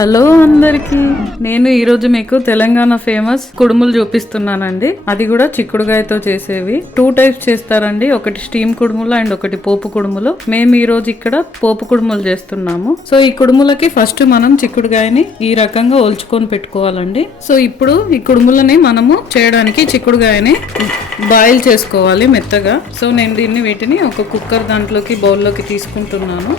Hello అందరికి, నేను ఈరోజు మీకు తెలంగాణ ఫేమస్ కుడుములు చూపిస్తున్నానండి. అది కూడా చిక్కుడుగాయతో చేసేవి. 2 టైప్స్ చేస్తారండి, ఒకటి స్టీమ్ కుడుములు అండ్ ఒకటి పోపు కుడుములు. మేము ఈ రోజు ఇక్కడ పోపు కుడుములు చేస్తున్నాము. సో ఈ కుడుములకి ఫస్ట్ మనం చిక్కుడుగాయని ఈ రకంగా ఒల్చుకొని పెట్టుకోవాలండి. సో ఇప్పుడు ఈ కుడుములని మనము చేయడానికి చిక్కుడుగాయని బాయిల్ చేసుకోవాలి మెత్తగా. సో నేను వీటిని ఒక కుక్కర్ దాంట్లోకి బౌల్లోకి తీసుకుంటున్నాను.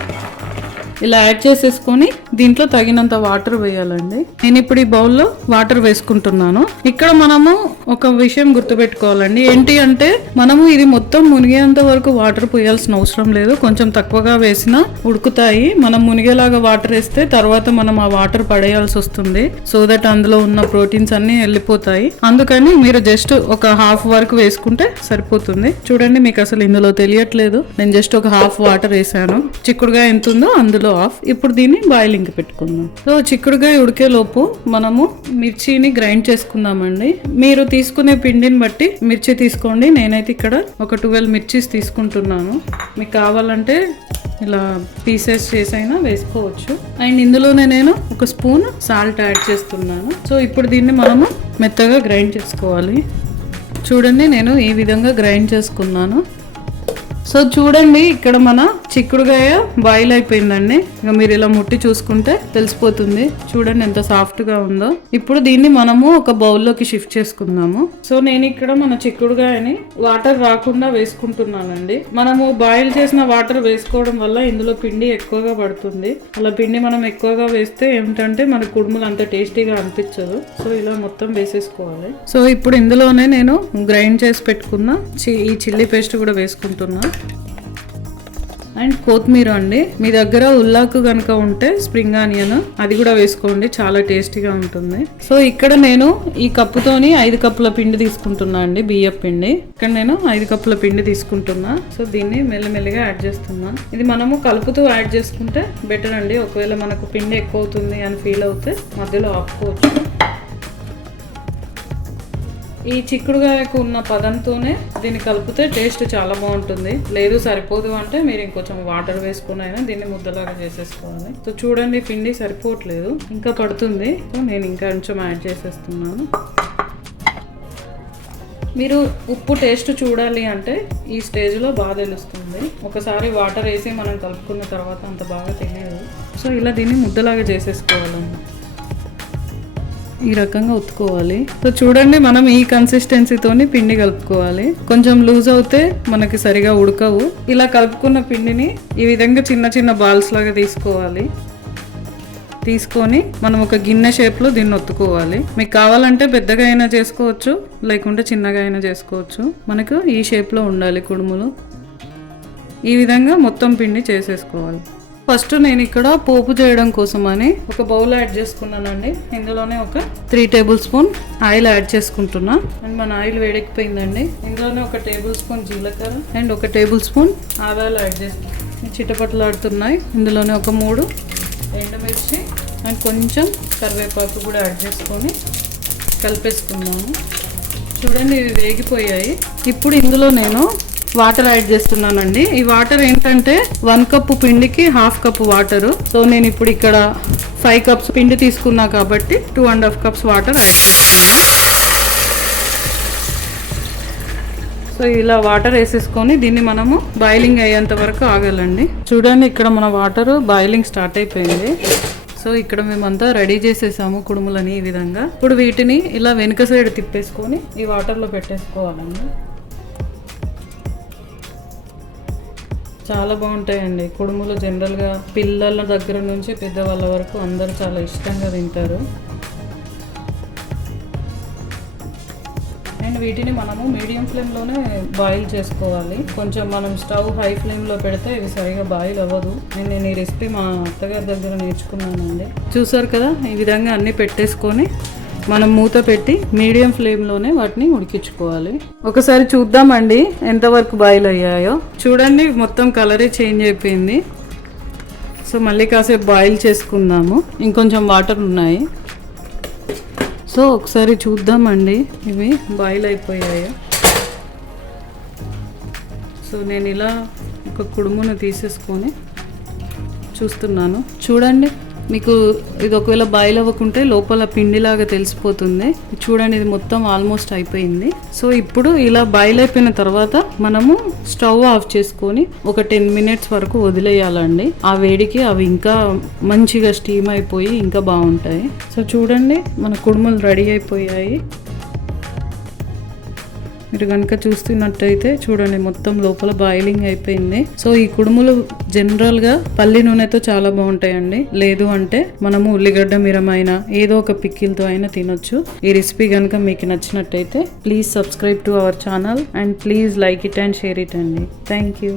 ఇలా యాడ్ చేసేసుకొని దీంట్లో తగినంత వాటర్ వేయాలండి. నేను ఇప్పుడు ఈ బౌల్లో వాటర్ వేసుకుంటున్నాను. ఇక్కడ మనము ఒక విషయం గుర్తుపెట్టుకోవాలండి. ఏంటి అంటే మనము ఇది మొత్తం మునిగేంత వరకు వాటర్ పోయాల్సిన అవసరం లేదు. కొంచెం తక్కువగా వేసినా ఉడుకుతాయి. మనం మునిగేలాగా వాటర్ వేస్తే తర్వాత మనం ఆ వాటర్ పడేయాల్సి వస్తుంది. సో దట్ అందులో ఉన్న ప్రోటీన్స్ అన్ని వెళ్ళిపోతాయి. అందుకని మీరు జస్ట్ ఒక హాఫ్ వరకు వేసుకుంటే సరిపోతుంది. చూడండి, మీకు అసలు ఇందులో తెలియట్లేదు. నేను జస్ట్ ఒక హాఫ్ వాటర్ వేసాను. చిక్కుడుగా ఎంత ఉందో అందులో హాఫ్. ఇప్పుడు దీన్ని బాయిలింగ్ పెట్టుకుందాం. సో చిక్కుడుగాయ ఉడికే లోపు మనము మిర్చిని గ్రైండ్ చేసుకుందామండి. మీరు తీసుకునే పిండిని బట్టి మిర్చి తీసుకోండి. నేనైతే ఇక్కడ ఒక 12 మిర్చీస్ తీసుకుంటున్నాను. మీకు కావాలంటే ఇలా పీసెస్ చేసైనా వేసుకోవచ్చు. అండ్ ఇందులోనే నేను ఒక స్పూన్ సాల్ట్ యాడ్ చేస్తున్నాను. సో ఇప్పుడు దీన్ని మనము మెత్తగా గ్రైండ్ చేసుకోవాలి. చూడండి, నేను ఈ విధంగా గ్రైండ్ చేసుకున్నాను. సో చూడండి, ఇక్కడ మన చిక్కుడుగాయ బాయిల్ అయిపోయిందండి. ఇక మీరు ఇలా ముట్టి చూసుకుంటే తెలిసిపోతుంది. చూడండి ఎంత సాఫ్ట్ గా ఉందో. ఇప్పుడు దీన్ని మనము ఒక బౌల్లోకి షిఫ్ట్ చేసుకుందాము. సో నేను ఇక్కడ మన చిక్కుడుగాయని వాటర్ రాకుండా వేసుకుంటున్నానండి. మనము బాయిల్ చేసిన వాటర్ వేసుకోవడం వల్ల ఇందులో పిండి ఎక్కువగా పడుతుంది. అలా పిండి మనం ఎక్కువగా వేస్తే ఏమిటంటే మన కుడుములు అంత టేస్టీగా అనిపించదు. సో ఇలా మొత్తం వేసేసుకోవాలి. సో ఇప్పుడు ఇందులోనే నేను గ్రైండ్ చేసి పెట్టుకున్న ఈ చిల్లీ పేస్ట్ కూడా వేసుకుంటున్నా. అండ్ కొత్తిమీర అండి, మీ దగ్గర ఉల్లాకు కనుక ఉంటే స్ప్రింగ్ ఆనియన్ అది కూడా వేసుకోండి, చాలా టేస్టీగా ఉంటుంది. సో ఇక్కడ నేను ఈ కప్పుతోని 5 కప్పుల పిండి తీసుకుంటున్నా అండి, బియ్యం పిండి. ఇక్కడ నేను 5 కప్పుల పిండి తీసుకుంటున్నా. సో దీన్ని మెల్లమెల్లగా యాడ్ చేస్తున్నా. ఇది మనము కలుపుతూ యాడ్ చేసుకుంటే బెటర్ అండి. ఒకవేళ మనకు పిండి ఎక్కువ అవుతుంది అని ఫీల్ అవుతే మధ్యలో ఆపుకోవచ్చు. ఈ చిక్కుడుగాయకు ఉన్న పదంతోనే దీన్ని కలిపితే టేస్ట్ చాలా బాగుంటుంది. లేదు సరిపోదు అంటే మీరు ఇంకొంచెం వాటర్ వేసుకుని అయినా దీన్ని ముద్దలాగా చేసేసుకోవాలి. సో చూడండి, పిండి సరిపోవట్లేదు, ఇంకా పడుతుంది. సో నేను ఇంకా కొంచెం యాడ్ చేసేస్తున్నాను. మీరు ఉప్పు టేస్ట్ చూడాలి అంటే ఈ స్టేజ్లో బాగా తెలుస్తుంది. ఒకసారి వాటర్ వేసి మనం కలుపుకున్న తర్వాత అంత బాగా తెలియదు. సో ఇలా దీన్ని ముద్దలాగా చేసేసుకోవాలండి. ఈ రకంగా ఉత్తుకోవాలి. సో చూడండి, మనం ఈ కన్సిస్టెన్సీతోని పిండి కలుపుకోవాలి. కొంచెం లూజ్ అవుతే మనకి సరిగా ఉడకవు. ఇలా కలుపుకున్న పిండిని ఈ విధంగా చిన్న చిన్న బాల్స్ లాగా తీసుకోవాలి. తీసుకొని మనం ఒక గిన్నె షేప్లో దీన్ని ఒత్తుకోవాలి. మీకు కావాలంటే పెద్దగా అయినా చేసుకోవచ్చు, లేకుంటే చిన్నగా అయినా చేసుకోవచ్చు. మనకు ఈ షేప్లో ఉండాలి కుడుములు. ఈ విధంగా మొత్తం పిండి చేసేసుకోవాలి. ఫస్ట్ నేను ఇక్కడ పోపు చేయడం కోసం అని ఒక బౌల్ యాడ్ చేసుకున్నానండి. ఇందులోనే ఒక 3 టేబుల్ స్పూన్ ఆయిల్ యాడ్ చేసుకుంటున్నా. అండ్ మన ఆయిల్ వేడెక్కిపోయిందండి. ఇందులోనే ఒక టేబుల్ స్పూన్ జీలకర్ర అండ్ ఒక టేబుల్ స్పూన్ ఆవాలు యాడ్ చేసుకుంటాం. చిటపట్లు ఆడుతున్నాయి. ఇందులోనే ఒక 3 ఎండుమిర్చి అండ్ కొంచెం కరివేపాకు కూడా యాడ్ చేసుకొని కలిపేసుకున్నాను. చూడండి, ఇవి వేగిపోయాయి. ఇప్పుడు ఇందులో నేను వాటర్ యాడ్ చేస్తున్నానండి. ఈ వాటర్ ఏంటంటే 1 కప్పు పిండికి 1/2 కప్పు వాటరు. సో నేను ఇప్పుడు ఇక్కడ 5 కప్స్ పిండి తీసుకున్నా కాబట్టి 2.5 కప్స్ వాటర్ యాడ్ చేస్తున్నా. సో ఇలా వాటర్ వేసేసుకొని దీన్ని మనము బాయిలింగ్ అయ్యేంత వరకు ఆగాలండి. చూడండి, ఇక్కడ మన వాటర్ బాయిలింగ్ స్టార్ట్ అయిపోయింది. సో ఇక్కడ మేమంతా రెడీ చేసేసాము కుడుములని ఈ విధంగా. ఇప్పుడు వీటిని ఇలా వెనుక సైడ్ తిప్పేసుకొని ఈ వాటర్లో పెట్టేసుకోవాలండి. చాలా బాగుంటాయండి కుడుములు. జనరల్గా పిల్లల దగ్గర నుంచి పెద్దవాళ్ళ వరకు అందరూ చాలా ఇష్టంగా తింటారు. అండ్ వీటిని మనము మీడియం ఫ్లేమ్లోనే బాయిల్ చేసుకోవాలి. కొంచెం మనం స్టవ్ హై ఫ్లేమ్లో పెడితే ఇవి సరిగా బాయిల్ అవ్వదు. నేను ఈ రెసిపీ మా అత్తగారి దగ్గర నేర్చుకున్నానండి. చూసారు కదా, ఈ విధంగా అన్నీ పెట్టేసుకొని మనం మూత పెట్టి మీడియం ఫ్లేమ్లోనే వాటిని ఉడికించుకోవాలి. ఒకసారి చూద్దామండి ఎంతవరకు బాయిల్ అయ్యాయో. చూడండి, మొత్తం కలరే చేంజ్ అయిపోయింది. సో మళ్ళీ కాసేపు బాయిల్ చేసుకుందాము. ఇంకొంచెం వాటర్ ఉన్నాయి. సో ఒకసారి చూద్దామండి ఇవి బాయిల్ అయిపోయాయో. సో నేను ఇలా ఒక కుడుమును తీసేసుకొని చూస్తున్నాను. చూడండి, మీకు ఇది ఒకవేళ బాయిల్ అవ్వకుంటే లోపల పిండిలాగా తెలిసిపోతుంది. చూడండి ఇది మొత్తం ఆల్మోస్ట్ అయిపోయింది. సో ఇప్పుడు ఇలా బాయిల్ అయిపోయిన తర్వాత మనము స్టవ్ ఆఫ్ చేసుకొని ఒక 10 minutes వరకు వదిలేయాలండి. ఆ వేడికి అవి ఇంకా మంచిగా స్టీమ్ అయిపోయి ఇంకా బాగుంటాయి. సో చూడండి మన కుడుములు రెడీ అయిపోయాయి. మీరు కనుక చూస్తున్నట్టయితే చూడండి మొత్తం లోపల బాయిలింగ్ అయిపోయింది. సో ఈ కుడుములు జనరల్గా పల్లి నూనెతో చాలా బాగుంటాయండి. లేదు అంటే మనము ఉల్లిగడ్డ మిరమైన ఏదో ఒక పిక్కిల్తో అయినా తినొచ్చు. ఈ రెసిపీ కనుక మీకు నచ్చినట్టయితే please subscribe to our channel and please like it and share it అండి. Thank you.